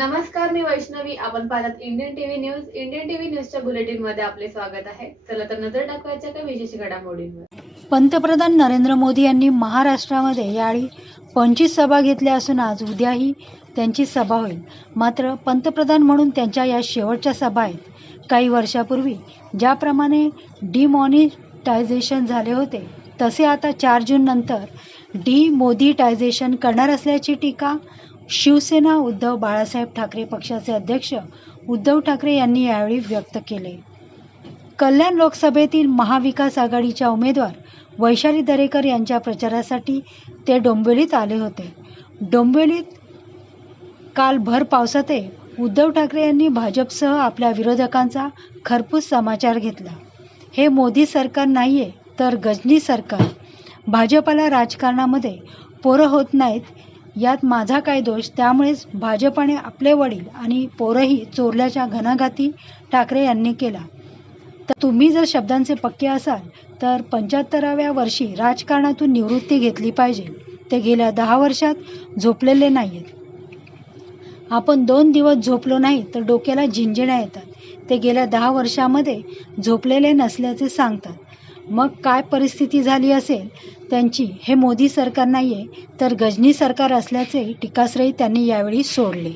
नमस्कार मी वैष्णवी. आपण पाहतात Indian TV news Indian TV न्यूजच्या बुलेटिनमध्ये आपले स्वागत आहे. चला तर नजर टाकवायच्या काही विशेष घडामोडींवर. पंतप्रधान नरेंद्र मोदी यांनी महाराष्ट्रामध्ये यावेळी पंचवीस सभा घेतल्या असून आज उद्याही त्यांची सभा होईल. मात्र पंतप्रधान म्हणून त्यांच्या या शेवटच्या सभा आहेत. काही वर्षापूर्वी ज्याप्रमाणे डिमॉनिटायझेशन झाले होते तसे आता चार जून नंतर डिमोदिटायझेशन करणार असल्याची टीका शिवसेना उद्धव बाळासाहेब ठाकरे पक्षाचे अध्यक्ष उद्धव ठाकरे यांनी यावेळी व्यक्त केले. कल्याण लोकसभेतील महाविकास आघाडीच्या उमेदवार वैशाली दरेकर यांच्या प्रचारासाठी ते डोंबिवलीत आले होते. डोंबिवलीत काल भर पावसाते उद्धव ठाकरे यांनी भाजपसह आपल्या विरोधकांचा खरपूस समाचार घेतला. हे मोदी सरकार नाही आहे तर गजनी सरकार. भाजपाला राजकारणामध्ये पोरं होत नाहीत यात माझा काय दोष? त्यामुळेच भाजपाने आपले वडील आणि पोरंही चोरल्याच्या घणाघाती ठाकरे यांनी केला. तर तुम्ही जर शब्दांचे पक्के असाल तर पंच्याहत्तराव्या वर्षी राजकारणातून निवृत्ती घेतली पाहिजे. ते गेल्या दहा वर्षात झोपलेले नाही आहेत आपण दोन दिवस झोपलो नाही तर डोक्याला झिंजिण्या येतात. ते गेल्या दहा वर्षामध्ये झोपलेले नसल्याचे सांगतात. मग काय परिस्थिती झाली असेल? त्यांची हे मोदी सरकार नाही आहे तर गजनी सरकार असल्याचे टीकाश्रय त्यांनी यावेळी सोडले.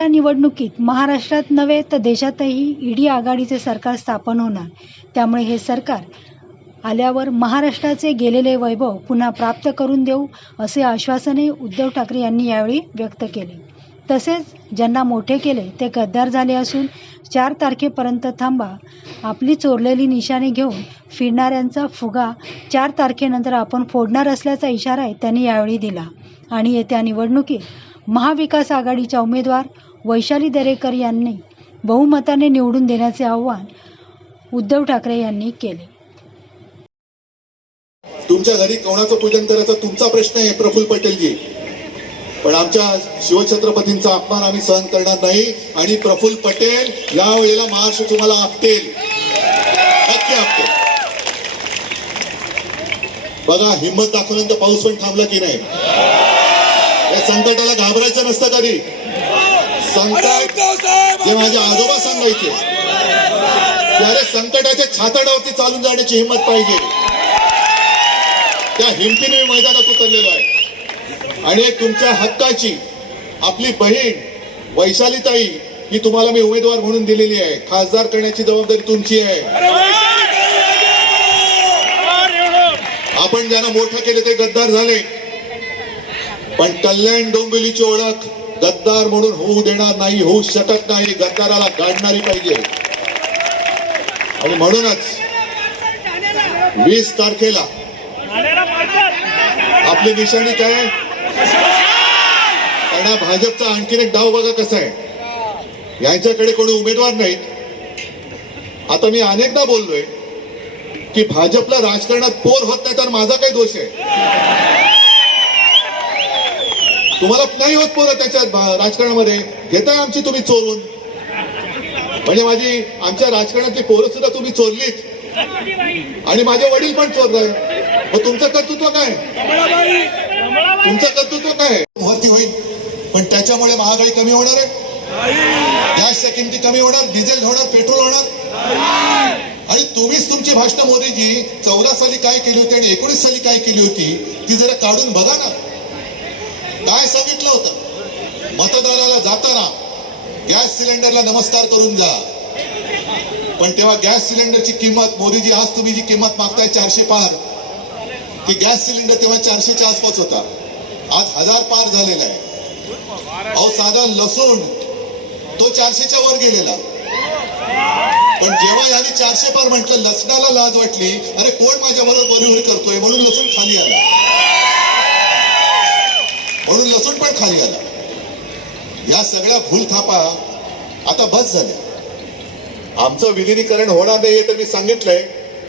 या निवडणुकीत महाराष्ट्रात नव्हे तर देशातही ईडी आघाडीचे सरकार स्थापन होणार. त्यामुळे हे सरकार आल्यावर महाराष्ट्राचे गेलेले वैभव पुन्हा प्राप्त करून देऊ असे आश्वासनही उद्धव ठाकरे यांनी यावेळी व्यक्त केले. तसेच ज्यांना मोठे केले ते गद्दार झाले असून चार तारखेपर्यंत थांबा. आपली चोरलेली निशाणे घेऊन फिरणाऱ्यांचा फुगा चार तारखेनंतर आपण फोडणार असल्याचा इशाराही त्यांनी यावेळी दिला. आणि येत्या निवडणुकीत महाविकास आघाडीच्या उमेदवार वैशाली दरेकर यांनी बहुमताने निवडून देण्याचे आवाहन उद्धव ठाकरे यांनी केले. तुमच्या घरी कोणाचं पूजन करायचं? तुमचा प्रश्न आहे प्रफुल्ल पटेलजी. पण आमच्या शिवछत्रपतींचा अपमान आम्ही सहन करणार नाही. आणि प्रफुल्ल पटेल या वेळेला महाराष्ट्र तुम्हाला आपटेल. नक्की आपटेल. बघा हिंमत दाखवल्यानंतर पाऊस पण थांबला की नाही? या संकटाला घाबरायचं नसतं कधी. संकट जे माझे आजोबा सांगायचे की अरे संकटाच्या छाताडावरती चालून जाण्याची हिंमत पाहिजे. त्या हिमतीने मी मैदानात उतरलेलो आहे. आणि एक तुमच्या हक्काची आपली बहीण वैशालीताई ही तुम्हाला मी उमेदवार म्हणून दिलेली आहे. खासदार करण्याची जबाबदारी तुमची आहे. आपण ज्यांना मोठं केले ते गद्दार झाले. पण कल्याण डोंबिवलीची ओळख गद्दार म्हणून होऊ देणार नाही होऊ शकत नाही. गद्दाराला गाडणारी पाहिजे. आणि म्हणूनच वीस तारखेला आपली निशाणी काय? आहे? कारण भाजपचा आणखीन एक डाव बघा कसा आहे. यांच्याकडे कोणी उमेदवार नाहीत. आता मी अनेकदा बोललोय की भाजपला राजकारणात पोर होत नाही तर माझा काही दोष आहे. तुम्हाला नाही होत पोरं त्याच्यात भा- राजकारणामध्ये. घेताय आमची तुम्ही चोरून. म्हणजे माझी आमच्या राजकारणातली पोरं सुद्धा तुम्ही चोरलीच. आणि माझे वडील पण चोरलाय मग तुमचं कर्तृत्व काय? तुमचं कर्तृत्व काय? वरती होईल. पण त्याच्यामुळे महागाई कमी होणार आहे. गॅसच्या किमती कमी होणार डिझेल होणार पेट्रोल होणार. आणि तुम्हीच तुमची भाषणं मोदीजी चौदा साली काय केली होती आणि एकोणीस साली काय केली होती ती जरा काढून बघा ना. काय सांगितलं होतं? मतदाराला जाताना गॅस सिलेंडरला नमस्कार करून जा. पण तेव्हा गॅस सिलेंडरची किंमत मोदीजी आज तुम्ही जी किंमत मागताय चारशे पार. की गॅस सिलेंडर तेव्हा चारशेच्या आसपास होता. आज हजार पार झालेला आहे. अहो साधा लसूण तो चारशेच्या वर गेलेला. पण जेव्हा याने चारशे पार म्हटलं लसणाला लाज वाटली अरे कोण माझ्या बरोबर बरीवरी करतोय? म्हणून लसूण खाली आला. म्हणून लसूण पण खाली आला. या सगळ्या भूलथापा आता बस झाल्या. आमचं विलिनीकरण होणार नाही हे तर मी सांगितलंय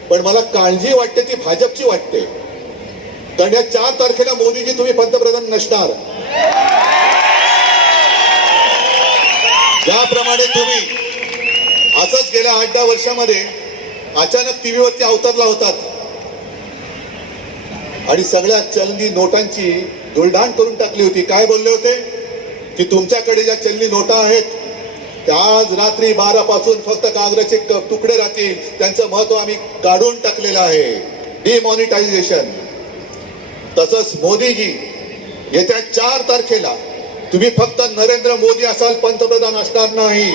पण मला काळजी वाटते ती भाजपची वाटते. कारण या चार तारखेला मोदीजी तुम्ही पंतप्रधान नसणार. ज्याप्रमाणे तुम्ही असंच गेल्या आठ दहा वर्षामध्ये अचानक टीव्हीवरती अवतरला होतात. आणि सगळ्या चलनी नोटांची धुळधाण करून टाकली होती. काय बोलले होते? की तुमच्याकडे ज्या चलनी नोटा आहेत त्या आज रात्री बारा पासून फक्त कागदाचे तुकडे राहतील. त्यांचं महत्त्व आम्ही काढून टाकलेलं आहे. डिमॉनिटायझेशन तसंच मोदीजी येत्या चार तारखेला तुम्ही फक्त नरेंद्र मोदी असाल पंतप्रधान असणार नाही.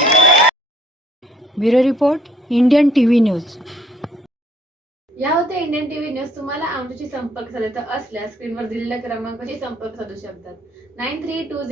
Bureau report Indian T V news. या होत्या इंडियन टीव्ही न्यूज. तुम्हाला आमच्याशी संपर्क साधायचा असल्यास स्क्रीनवर दिलेल्या क्रमांकाशी संपर्क साधू शकतात. Nine three to